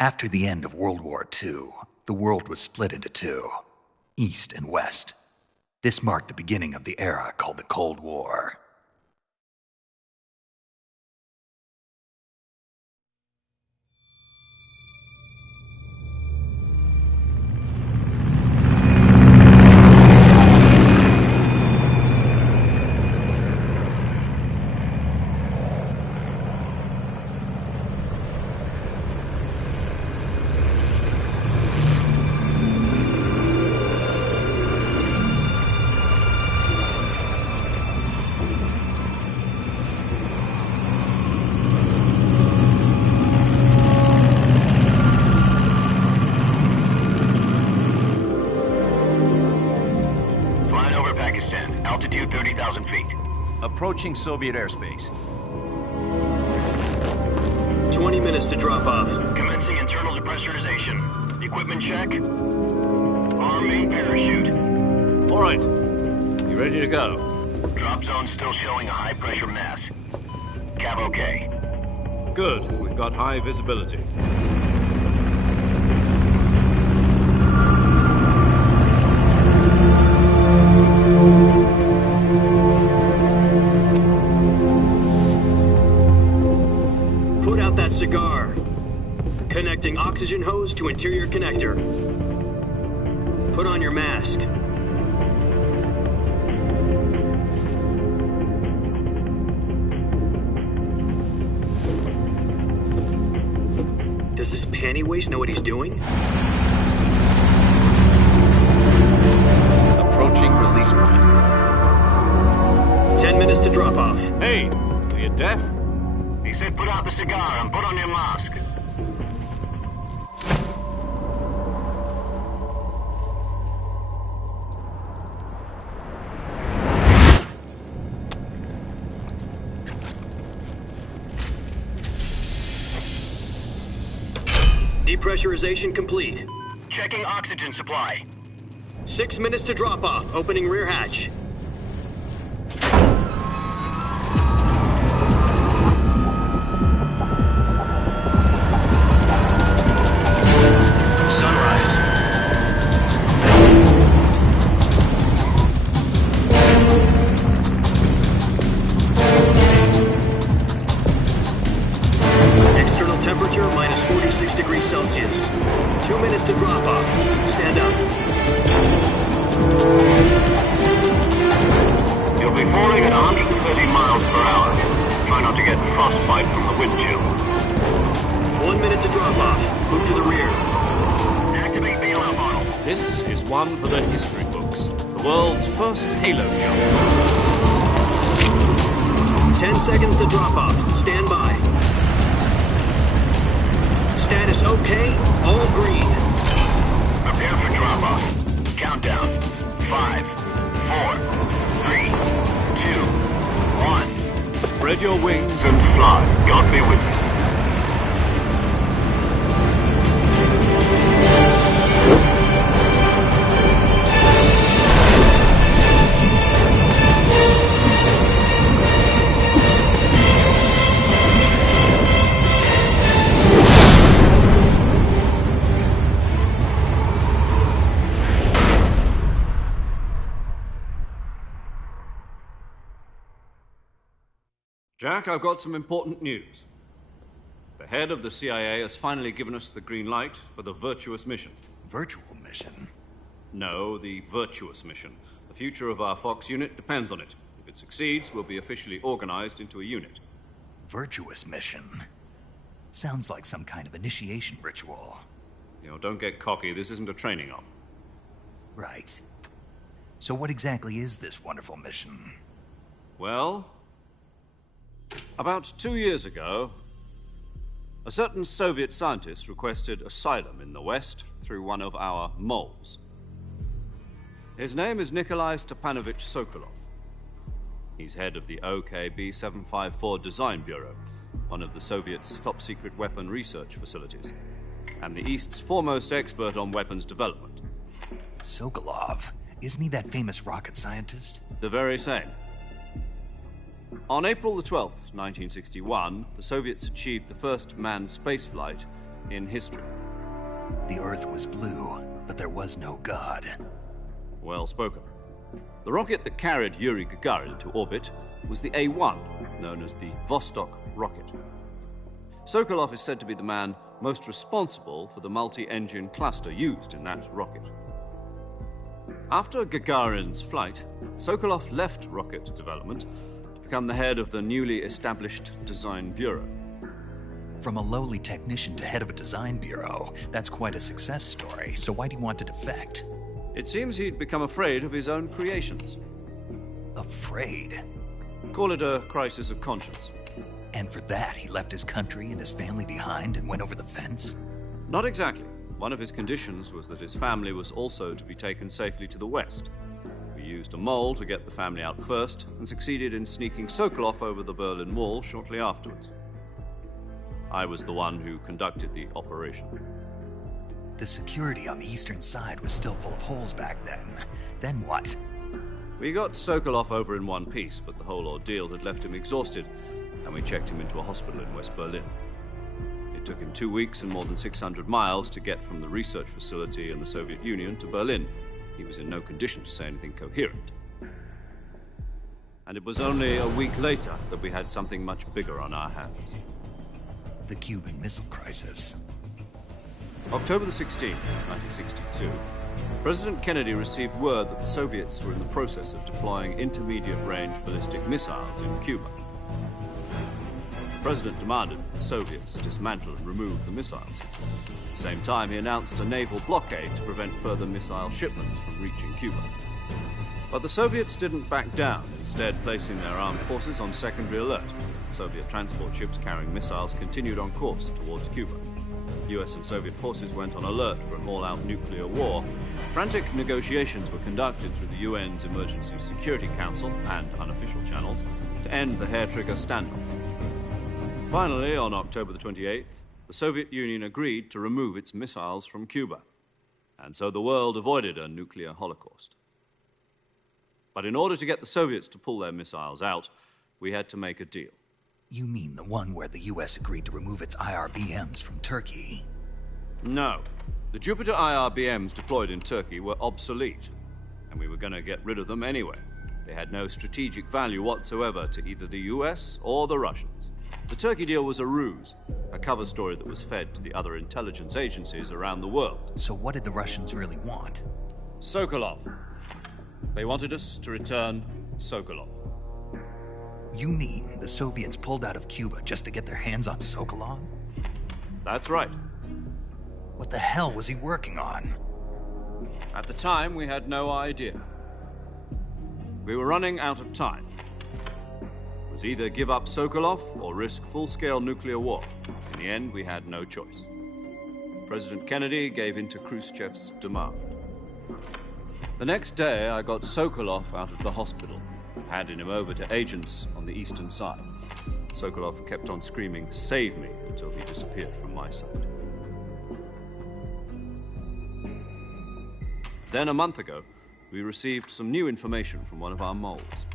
After the end of World War II, the world was split into two, East and West. This marked the beginning of the era called the Cold War. Altitude 30,000 feet. Approaching Soviet airspace. 20 minutes to drop off. Commencing internal depressurization. Equipment check. Arm main parachute. All right. You ready to go? Drop zone still showing a high pressure mass. Cav okay. Good. We've got high visibility. Put out that cigar. Connecting oxygen hose to interior connector. Put on your mask. Does this panty waste know what he's doing? Approaching release point. 10 minutes to drop off. Hey, are you deaf? He said put out the cigar and put on your mask. Depressurization complete. Checking oxygen supply. 6 minutes to drop off. Opening rear hatch. External temperature minus 46 degrees Celsius. 2 minutes to drop off. Stand up. You'll be falling at 130 miles per hour. Try not to get frostbite from the wind chill. 1 minute to drop off. Move to the rear. Activate bailout model. This is one for the history books. The world's first halo jump. 10 seconds to drop off. Stand by. Status okay. All green. Prepare for drop-off. Countdown. 5, 4, 3, 2, 1. Spread your wings And fly. God be with you. Jack, I've got some important news. The head of the CIA has finally given us the green light for the Virtuous mission. Virtual mission? No, the Virtuous mission. The future of our Fox unit depends on it. If it succeeds, we'll be officially organized into a unit. Virtuous mission? Sounds like some kind of initiation ritual. You know, don't get cocky. This isn't a training op. Right. So what exactly is this wonderful mission? Well, about 2 years ago, a certain Soviet scientist requested asylum in the West through one of our moles. His name is Nikolai Stepanovich Sokolov. He's head of the OKB-754 Design Bureau, one of the Soviets' top-secret weapon research facilities, and the East's foremost expert on weapons development. Sokolov? Isn't he that famous rocket scientist? The very same. On April the 12th, 1961, the Soviets achieved the first manned spaceflight in history. The Earth was blue, but there was no God. Well spoken. The rocket that carried Yuri Gagarin to orbit was the A-1, known as the Vostok rocket. Sokolov is said to be the man most responsible for the multi-engine cluster used in that rocket. After Gagarin's flight, Sokolov left rocket development to become the head of the newly established Design Bureau. From a lowly technician to head of a design bureau, that's quite a success story, so why do you want to defect? It seems he'd become afraid of his own creations. Afraid? Call it a crisis of conscience. And for that, he left his country and his family behind and went over the fence? Not exactly. One of his conditions was that his family was also to be taken safely to the west. We used a mole to get the family out first and succeeded in sneaking Sokolov over the Berlin Wall shortly afterwards. I was the one who conducted the operation. The security on the eastern side was still full of holes back then. Then what? We got Sokolov over in one piece, but the whole ordeal had left him exhausted, and we checked him into a hospital in West Berlin. It took him 2 weeks and more than 600 miles to get from the research facility in the Soviet Union to Berlin. He was in no condition to say anything coherent. And it was only a week later that we had something much bigger on our hands. The Cuban Missile Crisis. October the 16th, 1962, President Kennedy received word that the Soviets were in the process of deploying intermediate-range ballistic missiles in Cuba. The President demanded that the Soviets dismantle and remove the missiles. At the same time, he announced a naval blockade to prevent further missile shipments from reaching Cuba. But the Soviets didn't back down, instead placing their armed forces on secondary alert. Soviet transport ships carrying missiles continued on course towards Cuba. US and Soviet forces went on alert for an all-out nuclear war. Frantic negotiations were conducted through the UN's Emergency Security Council and unofficial channels to end the hair-trigger standoff. Finally, on October the 28th, the Soviet Union agreed to remove its missiles from Cuba. And so the world avoided a nuclear holocaust. But in order to get the Soviets to pull their missiles out, we had to make a deal. You mean the one where the US agreed to remove its IRBMs from Turkey? No. The Jupiter IRBMs deployed in Turkey were obsolete, and we were going to get rid of them anyway. They had no strategic value whatsoever to either the US or the Russians. The Turkey deal was a ruse, a cover story that was fed to the other intelligence agencies around the world. So what did the Russians really want? Sokolov. They wanted us to return Sokolov. You mean the Soviets pulled out of Cuba just to get their hands on Sokolov? That's right. What the hell was he working on? At the time, we had no idea. We were running out of time. It was either give up Sokolov or risk full-scale nuclear war. In the end, we had no choice. President Kennedy gave in to Khrushchev's demand. The next day, I got Sokolov out of the hospital, handing him over to agents on the eastern side. Sokolov kept on screaming, "Save me," until he disappeared from my side. Then a month ago, we received some new information from one of our moles.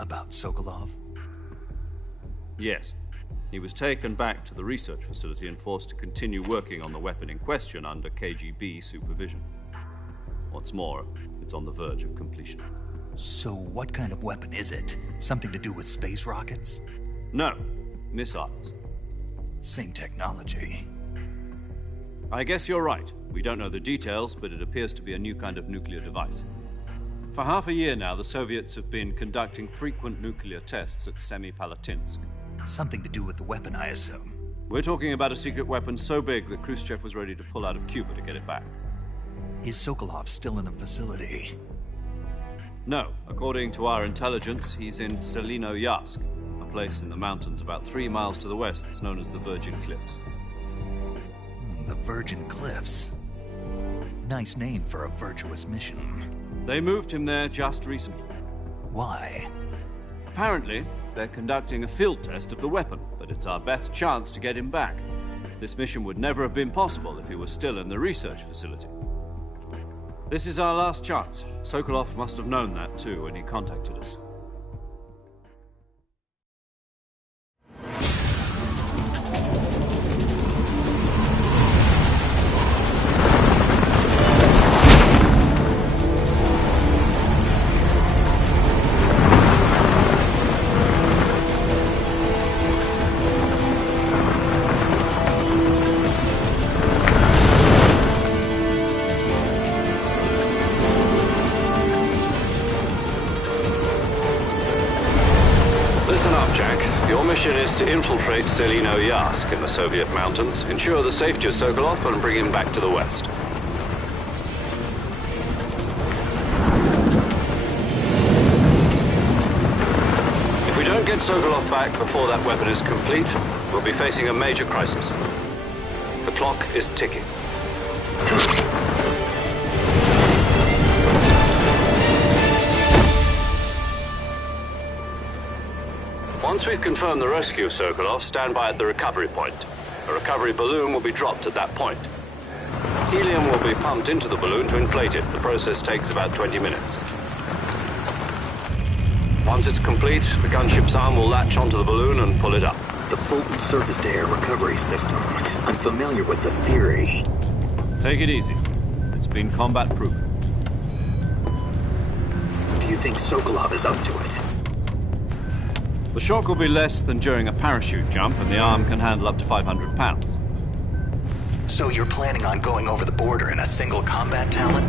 About Sokolov? Yes. He was taken back to the research facility and forced to continue working on the weapon in question under KGB supervision. What's more, it's on the verge of completion. So what kind of weapon is it? Something to do with space rockets? No, missiles. Same technology. I guess you're right. We don't know the details, but it appears to be a new kind of nuclear device. For half a year now, the Soviets have been conducting frequent nuclear tests at Semipalatinsk. Something to do with the weapon, I assume. We're talking about a secret weapon so big that Khrushchev was ready to pull out of Cuba to get it back. Is Sokolov still in the facility? No. According to our intelligence, he's in Selinoyarsk, a place in the mountains about 3 miles to the west that's known as the Virgin Cliffs. The Virgin Cliffs. Nice name for a virtuous mission. They moved him there just recently. Why? Apparently, they're conducting a field test of the weapon, but it's our best chance to get him back. This mission would never have been possible if he was still in the research facility. This is our last chance. Sokolov must have known that too when he contacted us. mission is to infiltrate Selino Yask in the Soviet mountains, ensure the safety of Sokolov, and bring him back to the West. If we don't get Sokolov back before that weapon is complete, we'll be facing a major crisis. The clock is ticking. Once we've confirmed the rescue of Sokolov, stand by at the recovery point. A recovery balloon will be dropped at that point. Helium will be pumped into the balloon to inflate it. The process takes about 20 minutes. Once it's complete, the gunship's arm will latch onto the balloon and pull it up. The Fulton surface-to-air recovery system. I'm familiar with the theory. Take it easy. It's been combat-proven. Do you think Sokolov is up to it? The shock will be less than during a parachute jump, and the arm can handle up to 500 pounds. So you're planning on going over the border in a single combat talon?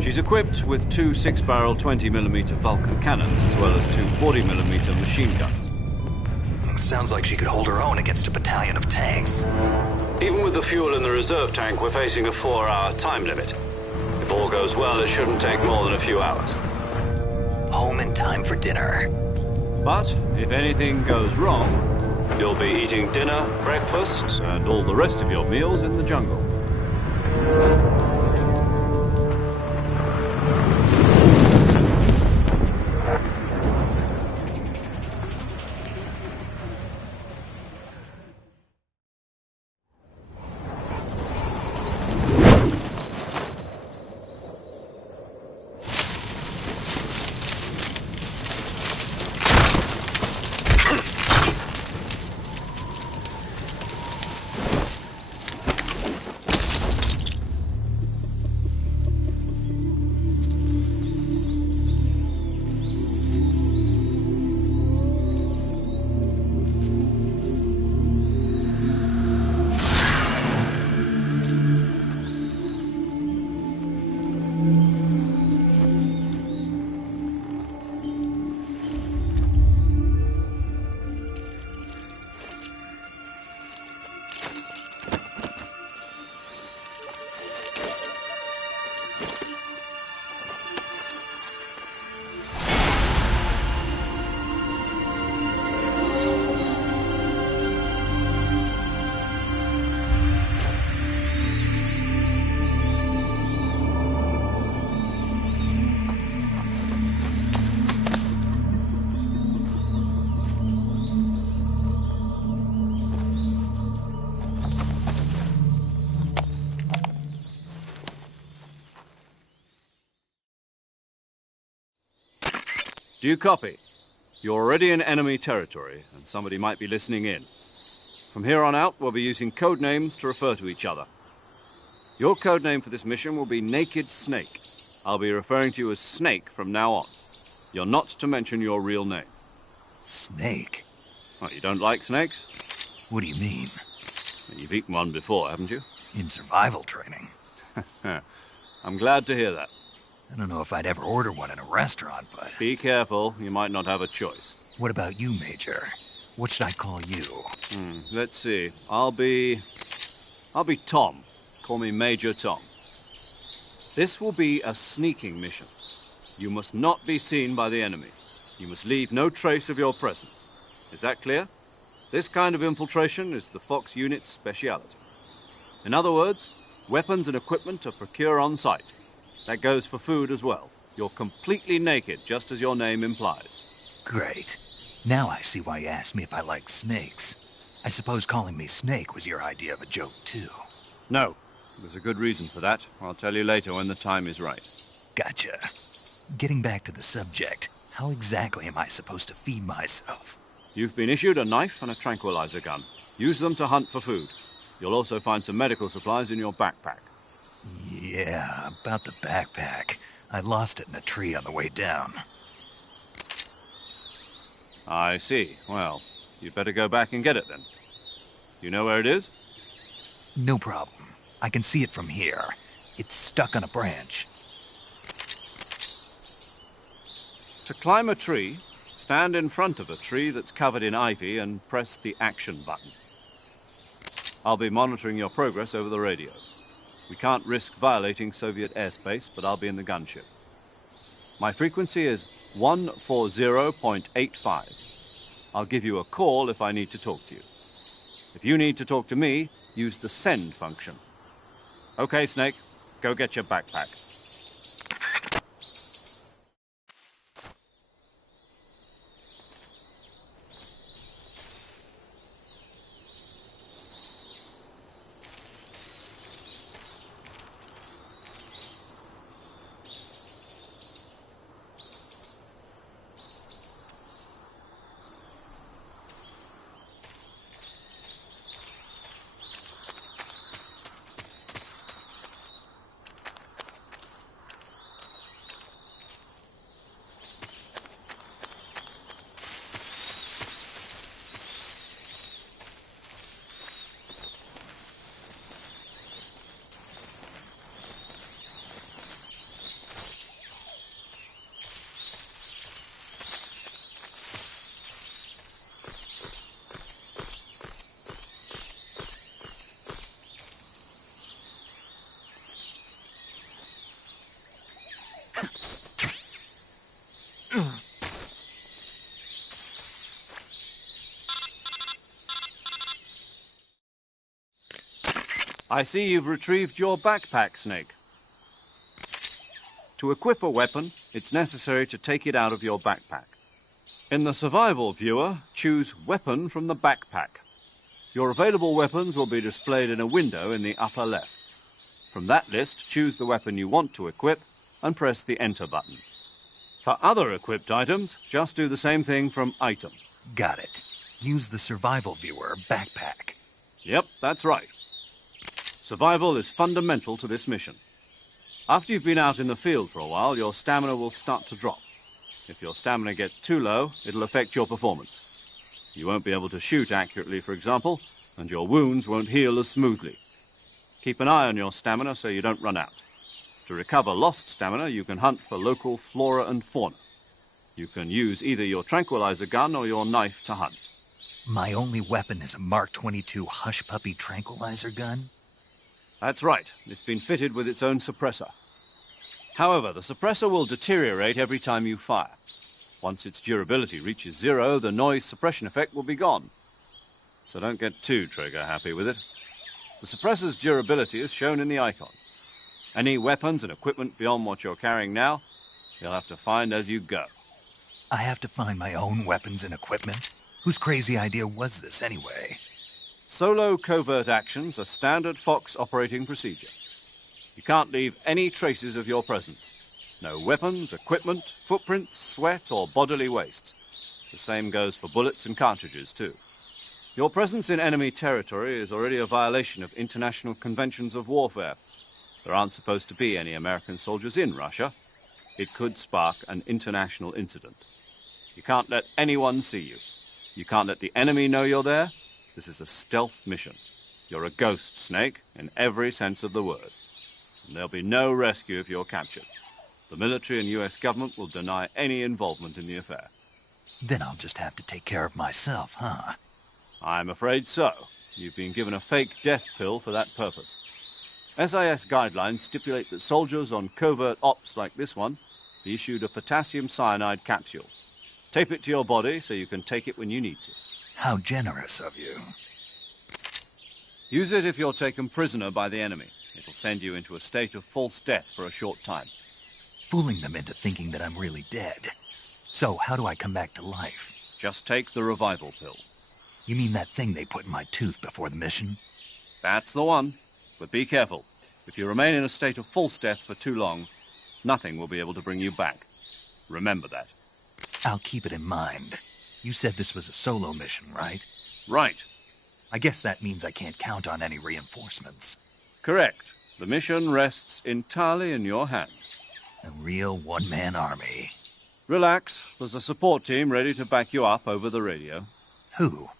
She's equipped with two 6-barrel 20mm Vulcan cannons, as well as two 40mm machine guns. Sounds like she could hold her own against a battalion of tanks. Even with the fuel in the reserve tank, we're facing a 4-hour time limit. If all goes well, it shouldn't take more than a few hours. Home in time for dinner. But if anything goes wrong, You'll be eating dinner, breakfast, and all the rest of your meals in the jungle. Do you copy? You're already in enemy territory, and somebody might be listening in. From here on out, we'll be using code names to refer to each other. Your code name for this mission will be Naked Snake. I'll be referring to you as Snake from now on. You're not to mention your real name. Snake? What, you don't like snakes? What do you mean? You've eaten one before, haven't you? In survival training? I'm glad to hear that. I don't know if I'd ever order one in a restaurant, but... Be careful, you might not have a choice. What about you, Major? What should I call you? Let's see. I'll be Tom. Call me Major Tom. This will be a sneaking mission. You must not be seen by the enemy. You must leave no trace of your presence. Is that clear? This kind of infiltration is the Fox unit's speciality. In other words, weapons and equipment are procured on site. That goes for food as well. You're completely naked, just as your name implies. Great. Now I see why you asked me if I like snakes. I suppose calling me Snake was your idea of a joke, too. No. There's a good reason for that. I'll tell you later when the time is right. Gotcha. Getting back to the subject, how exactly am I supposed to feed myself? You've been issued a knife and a tranquilizer gun. Use them to hunt for food. You'll also find some medical supplies in your backpack. Yeah, about the backpack. I lost it in a tree on the way down. I see. Well, you'd better go back and get it then. You know where it is? No problem. I can see it from here. It's stuck on a branch. To climb a tree, Stand in front of a tree that's covered in ivy and press the action button. I'll be monitoring your progress over the radio. We can't risk violating Soviet airspace, but I'll be in the gunship. My frequency is 140.85. I'll give you a call if I need to talk to you. If you need to talk to me, use the send function. Okay, Snake, go get your backpack. I see you've retrieved your backpack, Snake. To equip a weapon, it's necessary to take it out of your backpack. In the survival viewer, choose Weapon from the backpack. Your available weapons will be displayed in a window in the upper left. From that list, choose the weapon you want to equip and press the Enter button. For other equipped items, just do the same thing from Item. Got it. Use the survival viewer backpack. Yep, that's right. Survival is fundamental to this mission. After you've been out in the field for a while, your stamina will start to drop. If your stamina gets too low, it'll affect your performance. You won't be able to shoot accurately, for example, and your wounds won't heal as smoothly. Keep an eye on your stamina so you don't run out. To recover lost stamina, you can hunt for local flora and fauna. You can use either your tranquilizer gun or your knife to hunt. My only weapon is a Mark 22 Hush Puppy tranquilizer gun? That's right. It's been fitted with its own suppressor. However, the suppressor will deteriorate every time you fire. Once its durability reaches 0, the noise suppression effect will be gone. So don't get too trigger-happy with it. The suppressor's durability is shown in the icon. Any weapons and equipment beyond what you're carrying now, you'll have to find as you go. I have to find my own weapons and equipment? Whose crazy idea was this, anyway? Solo covert actions are standard Fox operating procedure. You can't leave any traces of your presence. No weapons, equipment, footprints, sweat, or bodily waste. The same goes for bullets and cartridges, too. Your presence in enemy territory is already a violation of international conventions of warfare. There aren't supposed to be any American soldiers in Russia. It could spark an international incident. You can't let anyone see you. You can't let the enemy know you're there. This is a stealth mission. You're a ghost, Snake, in every sense of the word. And there'll be no rescue if you're captured. The military and US government will deny any involvement in the affair. Then I'll just have to take care of myself, huh? I'm afraid so. You've been given a fake death pill for that purpose. SIS guidelines stipulate that soldiers on covert ops like this one be issued a potassium cyanide capsule. Tape it to your body so you can take it when you need to. How generous of you. Use it if you're taken prisoner by the enemy. It'll send you into a state of false death for a short time. Fooling them into thinking that I'm really dead. So, how do I come back to life? Just take the revival pill. You mean that thing they put in my tooth before the mission? That's the one. But be careful. If you remain in a state of false death for too long, nothing will be able to bring you back. Remember that. I'll keep it in mind. You said this was a solo mission, right? Right. I guess that means I can't count on any reinforcements. Correct. The mission rests entirely in your hands. A real one-man army. Relax. There's a support team ready to back you up over the radio. Who?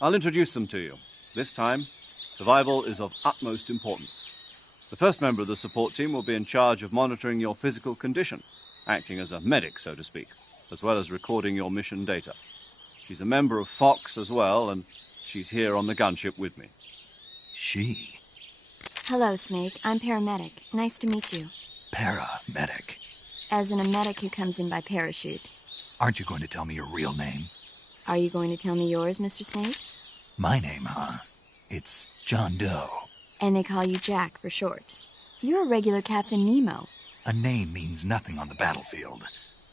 I'll introduce them to you. This time, survival is of utmost importance. The first member of the support team will be in charge of monitoring your physical condition, acting as a medic, so to speak. as well as recording your mission data. She's a member of Fox as well, and she's here on the gunship with me. She? Hello, Snake. I'm paramedic. Nice to meet you. Paramedic. As in a medic who comes in by parachute. Aren't you going to tell me your real name? Are you going to tell me yours, Mr. Snake? My name, huh? It's John Doe. And they call you Jack for short. You're a regular Captain Nemo. A name means nothing on the battlefield.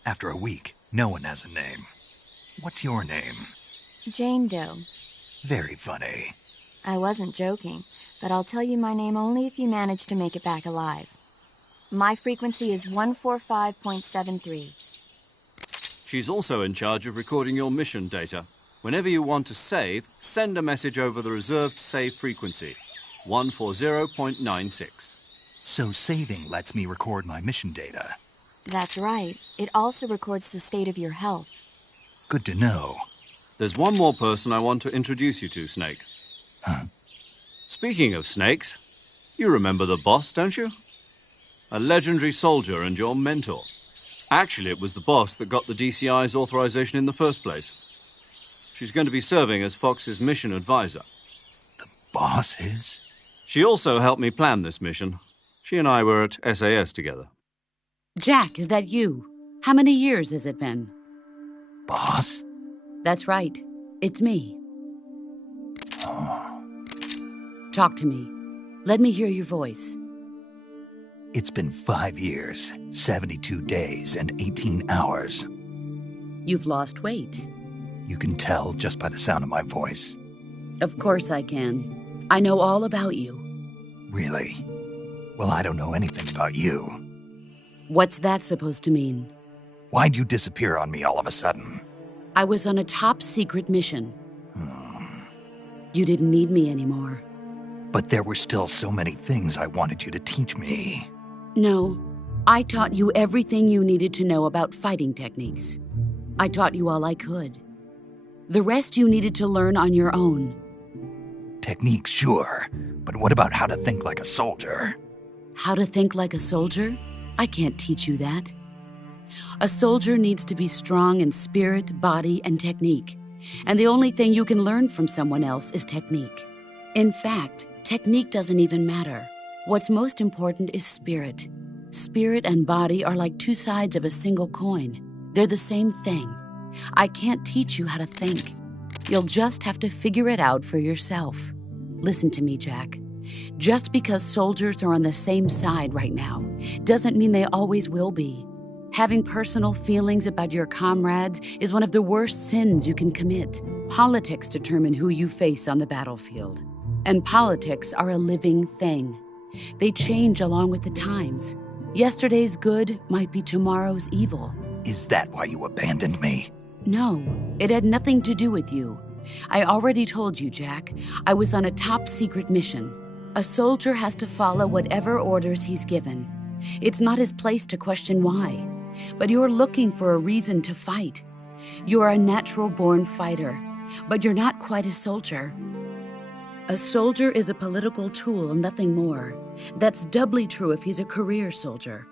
After a week, no one has a name. What's your name? Jane Doe. Very funny. I wasn't joking, but I'll tell you my name only if you manage to make it back alive. My frequency is 145.73. She's also in charge of recording your mission data. Whenever you want to save, send a message over the reserved save frequency, 140.96. So saving lets me record my mission data. That's right. It also records the state of your health. Good to know. There's one more person I want to introduce you to, Snake. Huh? Speaking of snakes, you remember the boss, don't you? A legendary soldier and your mentor. Actually, it was the boss that got the DCI's authorization in the first place. She's going to be serving as Fox's mission advisor. The boss is? She also helped me plan this mission. She and I were at SAS together. Jack, is that you? How many years has it been? Boss? That's right. It's me. Oh. Talk to me. Let me hear your voice. It's been 5 years, 72 days, and 18 hours. You've lost weight. You can tell just by the sound of my voice. Of course I can. I know all about you. Really? Well, I don't know anything about you. What's that supposed to mean? Why'd you disappear on me all of a sudden? I was on a top-secret mission. You didn't need me anymore. But there were still so many things I wanted you to teach me. No, I taught you everything you needed to know about fighting techniques. I taught you all I could. The rest you needed to learn on your own. Techniques, sure. But what about how to think like a soldier? How to think like a soldier? I can't teach you that. A soldier needs to be strong in spirit, body, and technique. And the only thing you can learn from someone else is technique. In fact, technique doesn't even matter. What's most important is spirit. Spirit and body are like two sides of a single coin. They're the same thing. I can't teach you how to think. You'll just have to figure it out for yourself. Listen to me, Jack. Just because soldiers are on the same side right now doesn't mean they always will be. Having personal feelings about your comrades is one of the worst sins you can commit. Politics determine who you face on the battlefield. And politics are a living thing. They change along with the times. Yesterday's good might be tomorrow's evil. Is that why you abandoned me? No, it had nothing to do with you. I already told you, Jack. I was on a top-secret mission. A soldier has to follow whatever orders he's given. It's not his place to question why. But you're looking for a reason to fight. You're a natural-born fighter, but you're not quite a soldier. A soldier is a political tool, nothing more. That's doubly true if he's a career soldier.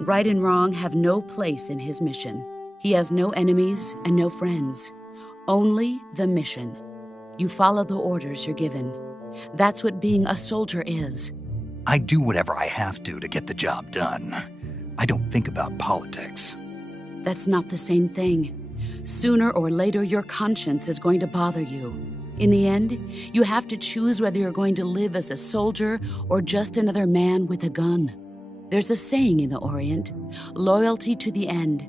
Right and wrong have no place in his mission. He has no enemies and no friends. Only the mission. You follow the orders you're given. That's what being a soldier is. I do whatever I have to get the job done. I don't think about politics. That's not the same thing. Sooner or later, your conscience is going to bother you. In the end, you have to choose whether you're going to live as a soldier or just another man with a gun. There's a saying in the Orient, loyalty to the end.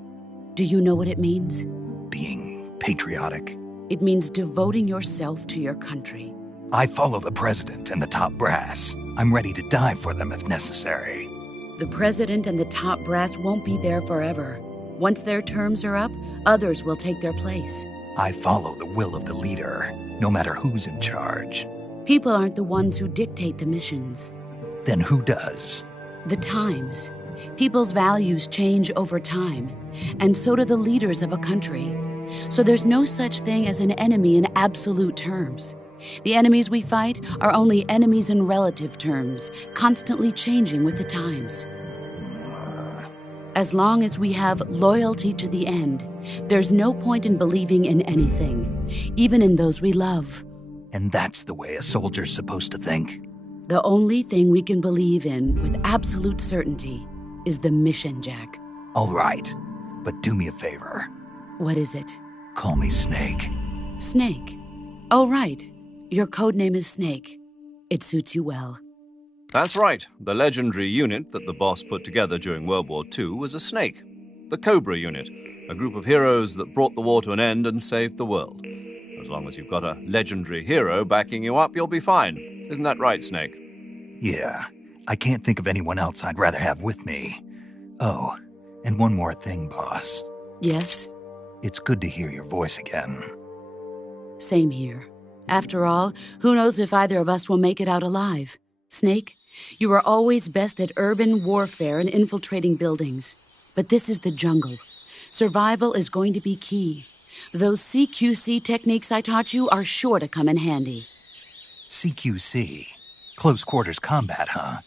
Do you know what it means? Being patriotic. It means devoting yourself to your country. I follow the president and the top brass. I'm ready to die for them if necessary. The president and the top brass won't be there forever. Once their terms are up, others will take their place. I follow the will of the leader, no matter who's in charge. People aren't the ones who dictate the missions. Then who does? The times. People's values change over time, and so do the leaders of a country. So there's no such thing as an enemy in absolute terms. The enemies we fight are only enemies in relative terms, constantly changing with the times. As long as we have loyalty to the end, there's no point in believing in anything, even in those we love. And that's the way a soldier's supposed to think? The only thing we can believe in with absolute certainty is the mission, Jack. All right, but do me a favor. What is it? Call me Snake. Snake. Oh, right. Your codename is Snake. It suits you well. That's right. The legendary unit that the boss put together during World War II was a snake. The Cobra unit, a group of heroes that brought the war to an end and saved the world. As long as you've got a legendary hero backing you up, you'll be fine. Isn't that right, Snake? Yeah, I can't think of anyone else I'd rather have with me. Oh, and one more thing, boss. Yes? It's good to hear your voice again. Same here. After all, who knows if either of us will make it out alive? Snake, you are always best at urban warfare and infiltrating buildings. But this is the jungle. Survival is going to be key. Those CQC techniques I taught you are sure to come in handy. CQC? Close quarters combat, huh?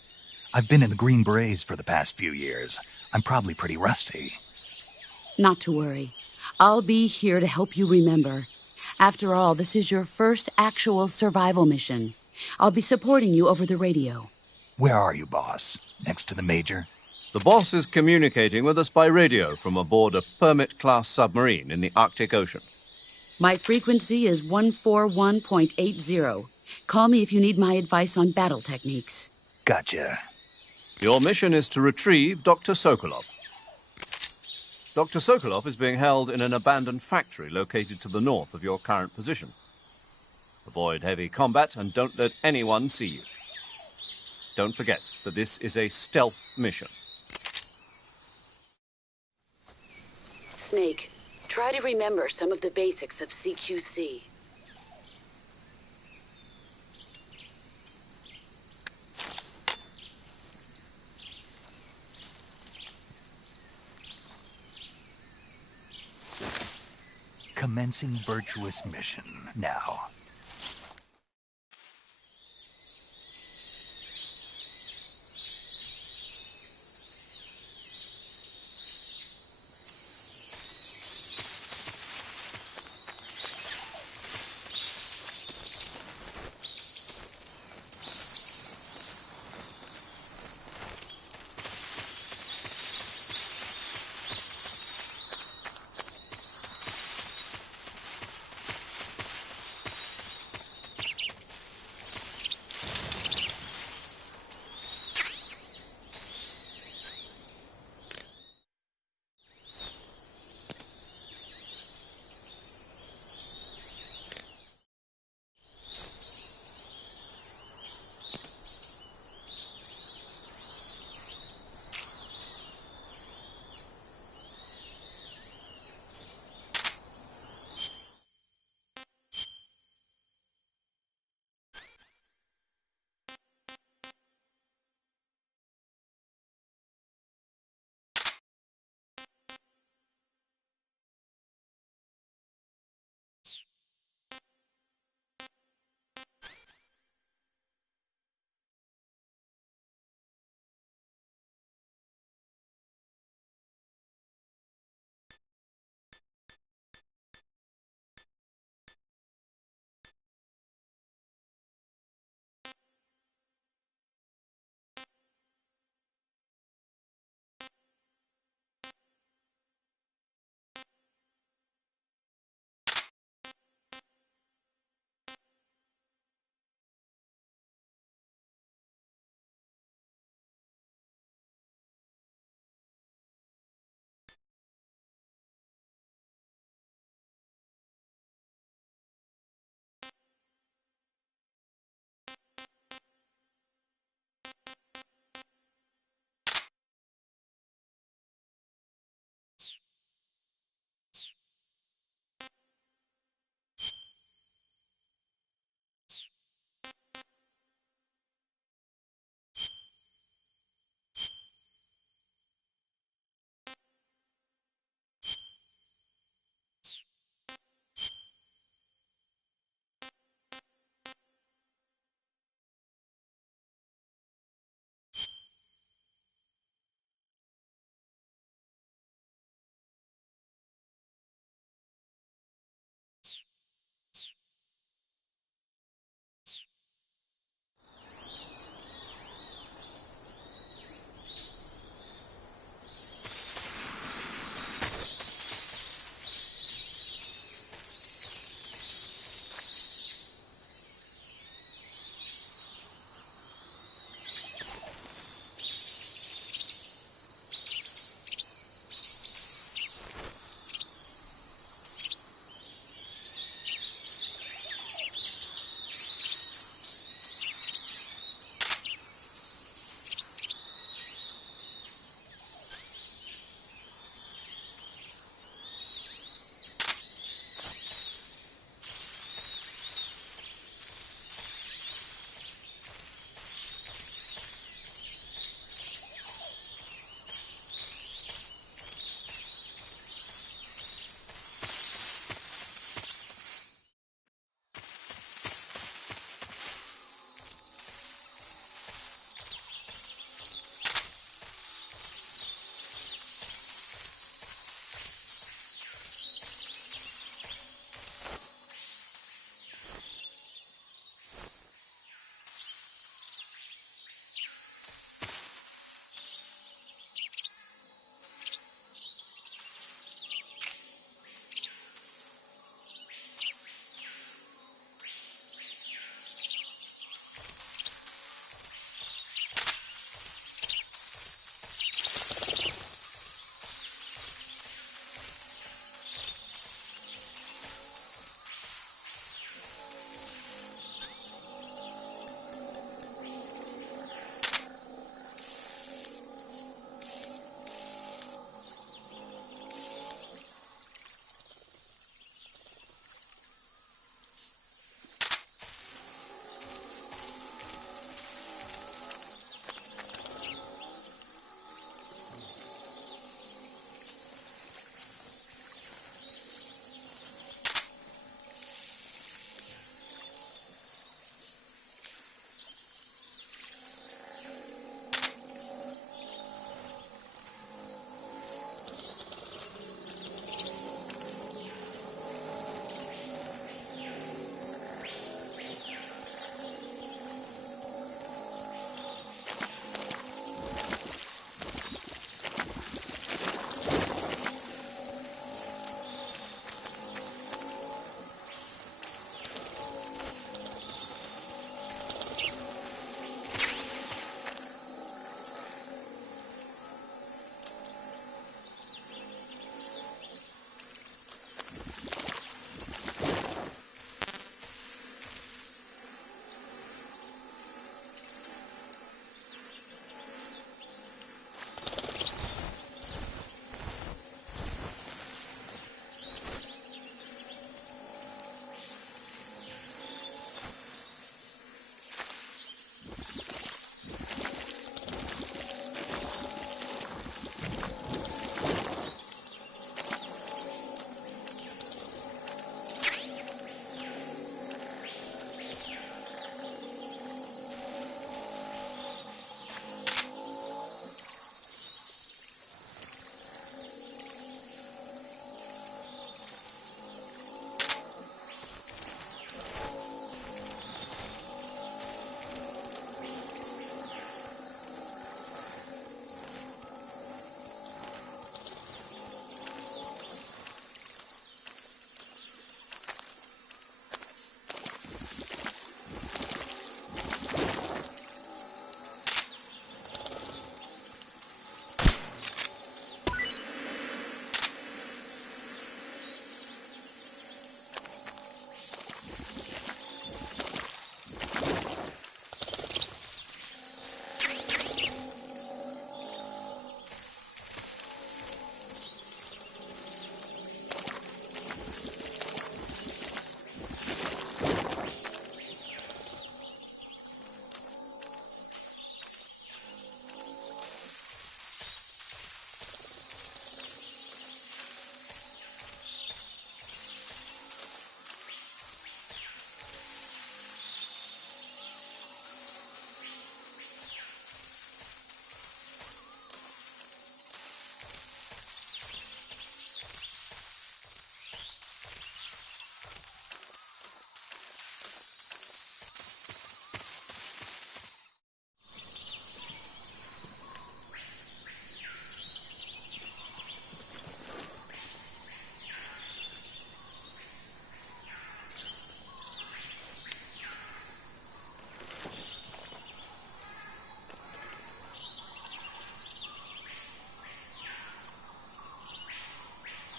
I've been in the Green Berets for the past few years. I'm probably pretty rusty. Not to worry. I'll be here to help you remember. After all, this is your first actual survival mission. I'll be supporting you over the radio. Where are you, boss? Next to the Major? The boss is communicating with us by radio from aboard a Permit-class submarine in the Arctic Ocean. My frequency is 141.80. Call me if you need my advice on battle techniques. Gotcha. Your mission is to retrieve Dr. Sokolov. Dr. Sokolov is being held in an abandoned factory located to the north of your current position. Avoid heavy combat and don't let anyone see you. Don't forget that this is a stealth mission. Snake, try to remember some of the basics of CQC. Commencing virtuous mission now.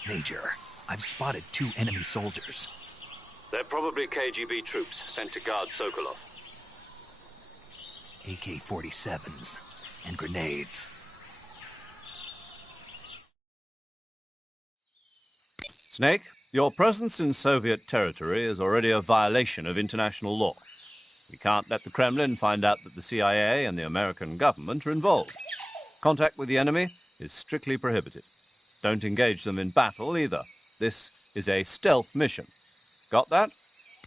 Major, I've spotted 2 enemy soldiers. They're probably KGB troops sent to guard Sokolov. AK-47s and grenades. Snake, your presence in Soviet territory is already a violation of international law. We can't let the Kremlin find out that the CIA and the American government are involved. Contact with the enemy is strictly prohibited. Don't engage them in battle either. This is a stealth mission. Got that?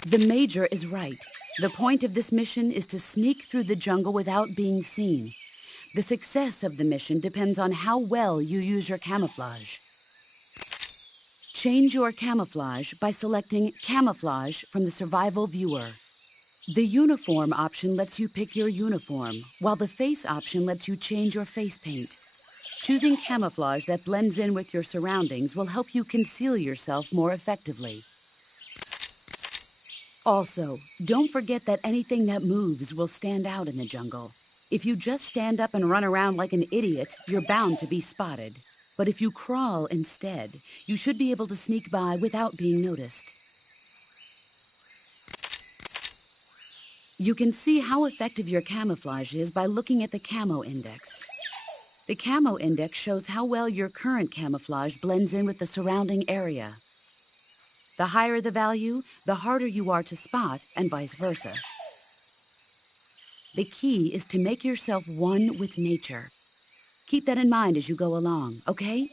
The Major is right. The point of this mission is to sneak through the jungle without being seen. The success of the mission depends on how well you use your camouflage. Change your camouflage by selecting Camouflage from the Survival Viewer. The Uniform option lets you pick your uniform, while the Face option lets you change your face paint. Choosing camouflage that blends in with your surroundings will help you conceal yourself more effectively. Also, don't forget that anything that moves will stand out in the jungle. If you just stand up and run around like an idiot, you're bound to be spotted. But if you crawl instead, you should be able to sneak by without being noticed. You can see how effective your camouflage is by looking at the Camo Index. The Camo Index shows how well your current camouflage blends in with the surrounding area. The higher the value, the harder you are to spot, and vice versa. The key is to make yourself one with nature. Keep that in mind as you go along, okay?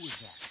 Who was that?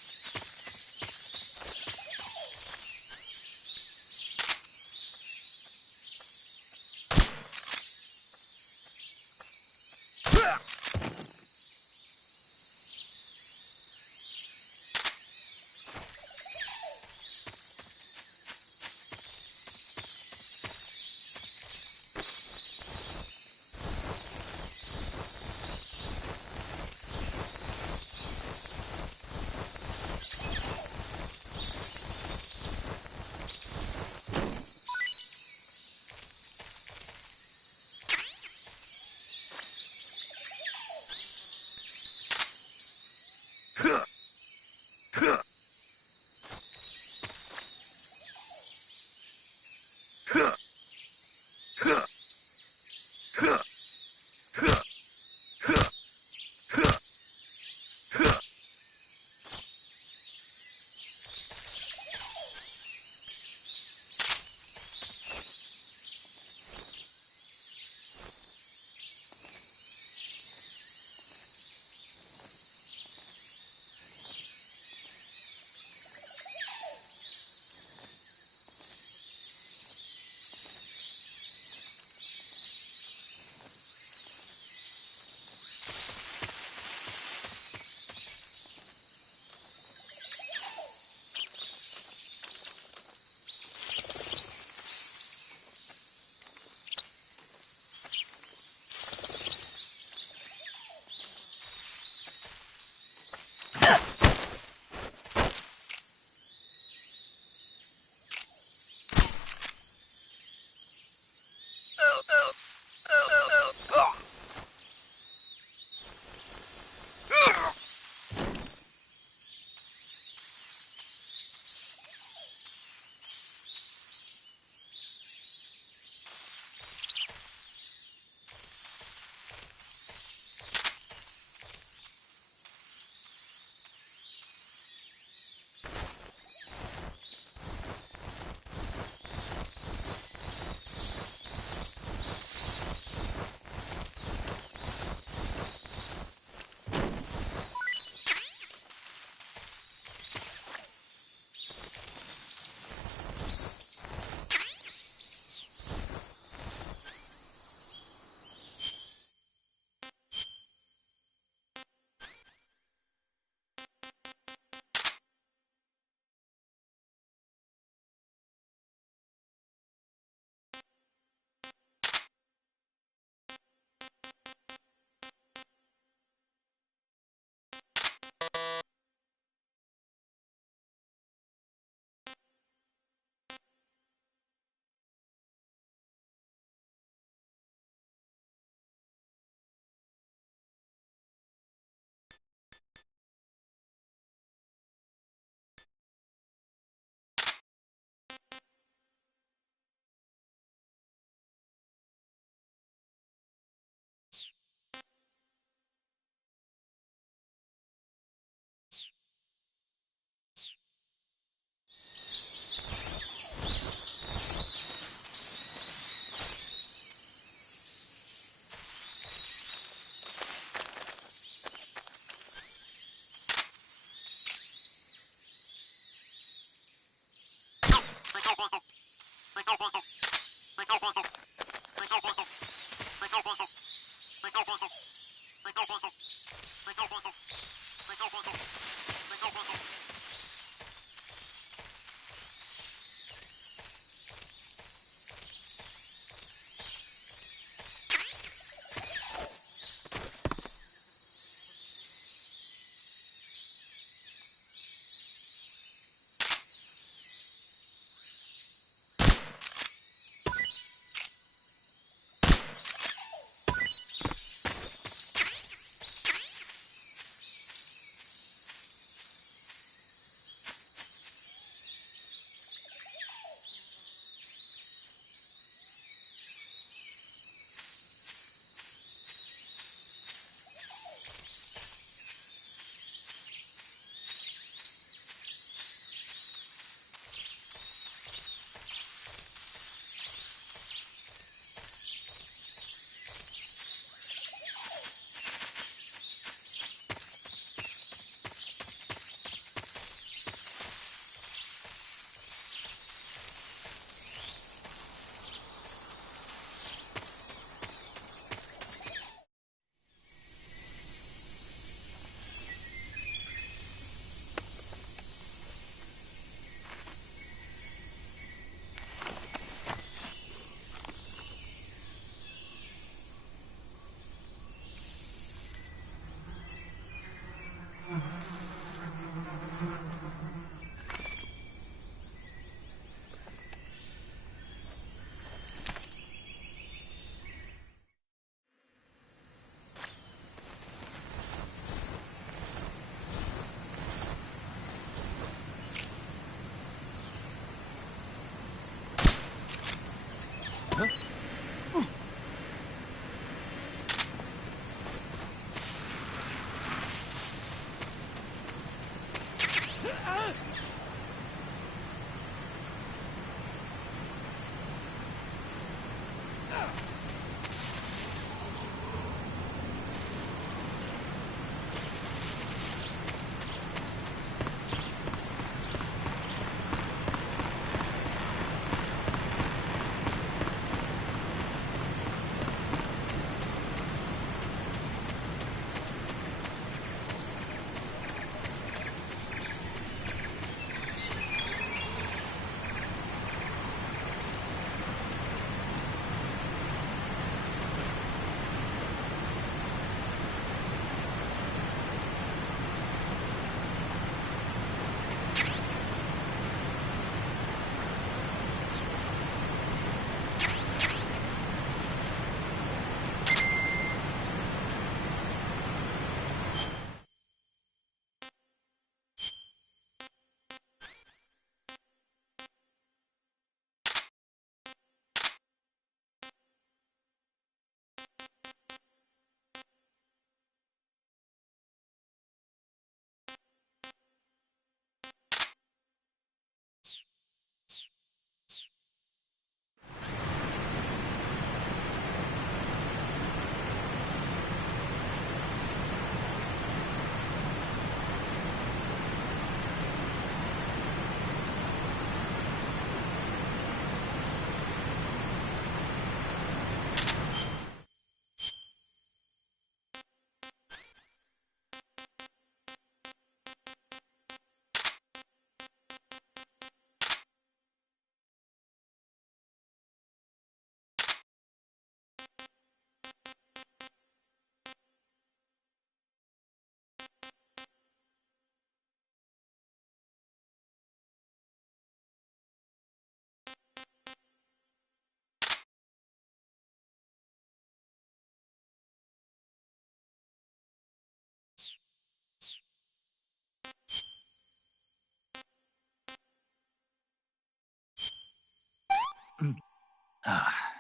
Ah,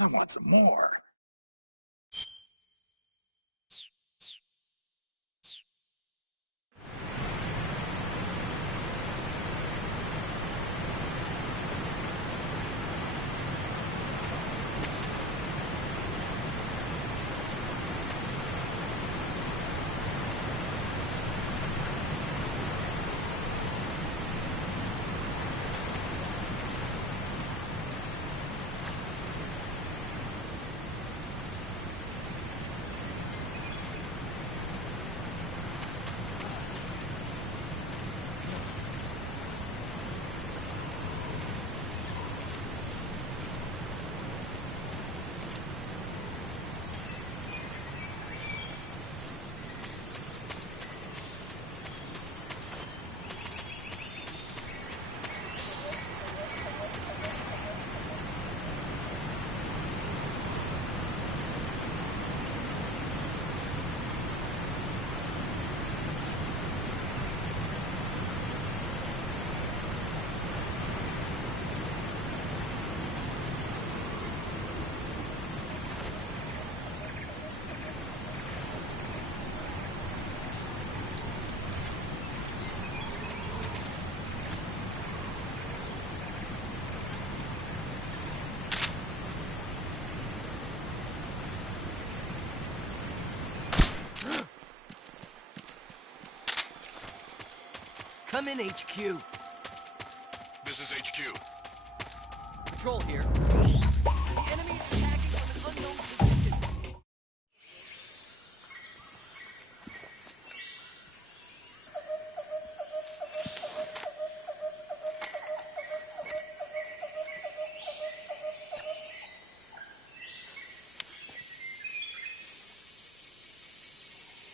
I want some more. Come in, HQ. This is HQ. Patrol here. The enemy is attacking from an unknown position.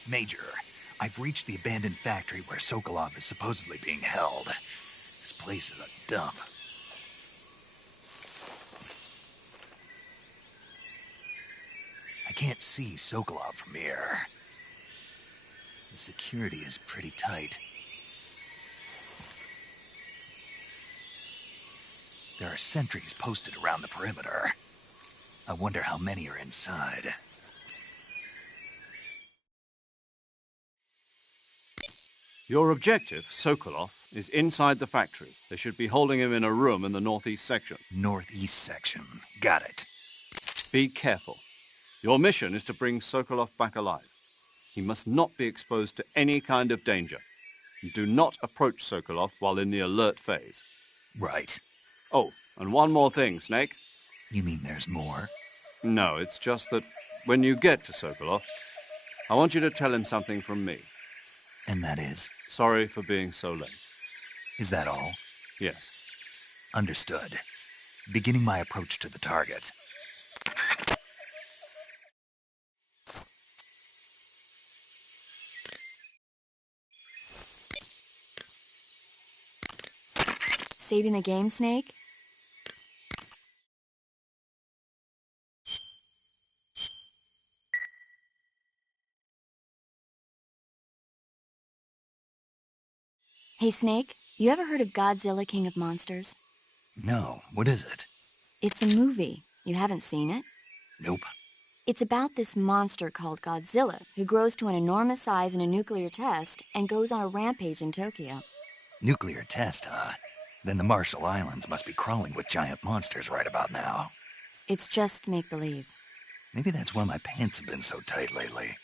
Major, I've reached the abandoned factory where Sokolov is supposedly being held. This place is a dump. I can't see Sokolov from here. The security is pretty tight. There are sentries posted around the perimeter. I wonder how many are inside. Your objective, Sokolov, is inside the factory. They should be holding him in a room in the northeast section. Northeast section. Got it. Be careful. Your mission is to bring Sokolov back alive. He must not be exposed to any kind of danger. Do not approach Sokolov while in the alert phase. Right. Oh, and one more thing, Snake. You mean there's more? No, it's just that when you get to Sokolov, I want you to tell him something from me. And that is? Sorry for being so late. Is that all? Yes. Understood. Beginning my approach to the target. Saving the game, Snake? Hey, Snake, you ever heard of Godzilla King of Monsters? No, what is it? It's a movie. You haven't seen it? Nope. It's about this monster called Godzilla, who grows to an enormous size in a nuclear test and goes on a rampage in Tokyo. Nuclear test, huh? Then the Marshall Islands must be crawling with giant monsters right about now. It's just make-believe. Maybe that's why my pants have been so tight lately.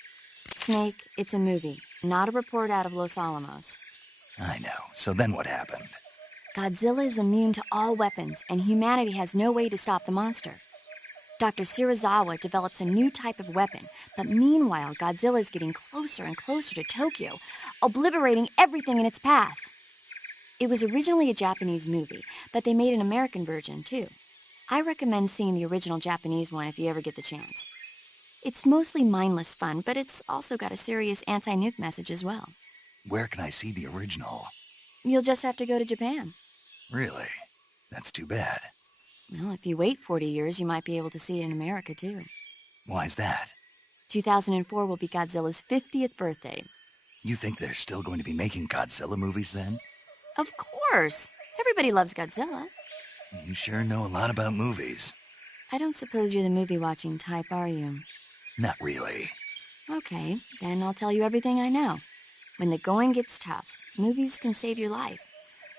Snake, it's a movie, not a report out of Los Alamos. I know. So then what happened? Godzilla is immune to all weapons, and humanity has no way to stop the monster. Dr. Shirazawa develops a new type of weapon, but meanwhile, Godzilla is getting closer and closer to Tokyo, obliterating everything in its path. It was originally a Japanese movie, but they made an American version, too. I recommend seeing the original Japanese one if you ever get the chance. It's mostly mindless fun, but it's also got a serious anti-nuke message as well. Where can I see the original? You'll just have to go to Japan. Really? That's too bad. Well, if you wait 40 years, you might be able to see it in America, too. Why's that? 2004 will be Godzilla's 50th birthday. You think they're still going to be making Godzilla movies then? Of course! Everybody loves Godzilla. You sure know a lot about movies. I don't suppose you're the movie-watching type, are you? Not really. Okay, then I'll tell you everything I know. When the going gets tough, movies can save your life.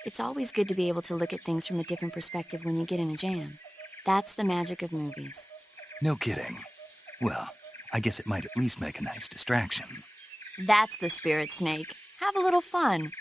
It's always good to be able to look at things from a different perspective when you get in a jam. That's the magic of movies. No kidding. Well, I guess it might at least make a nice distraction. That's the spirit, Snake. Have a little fun.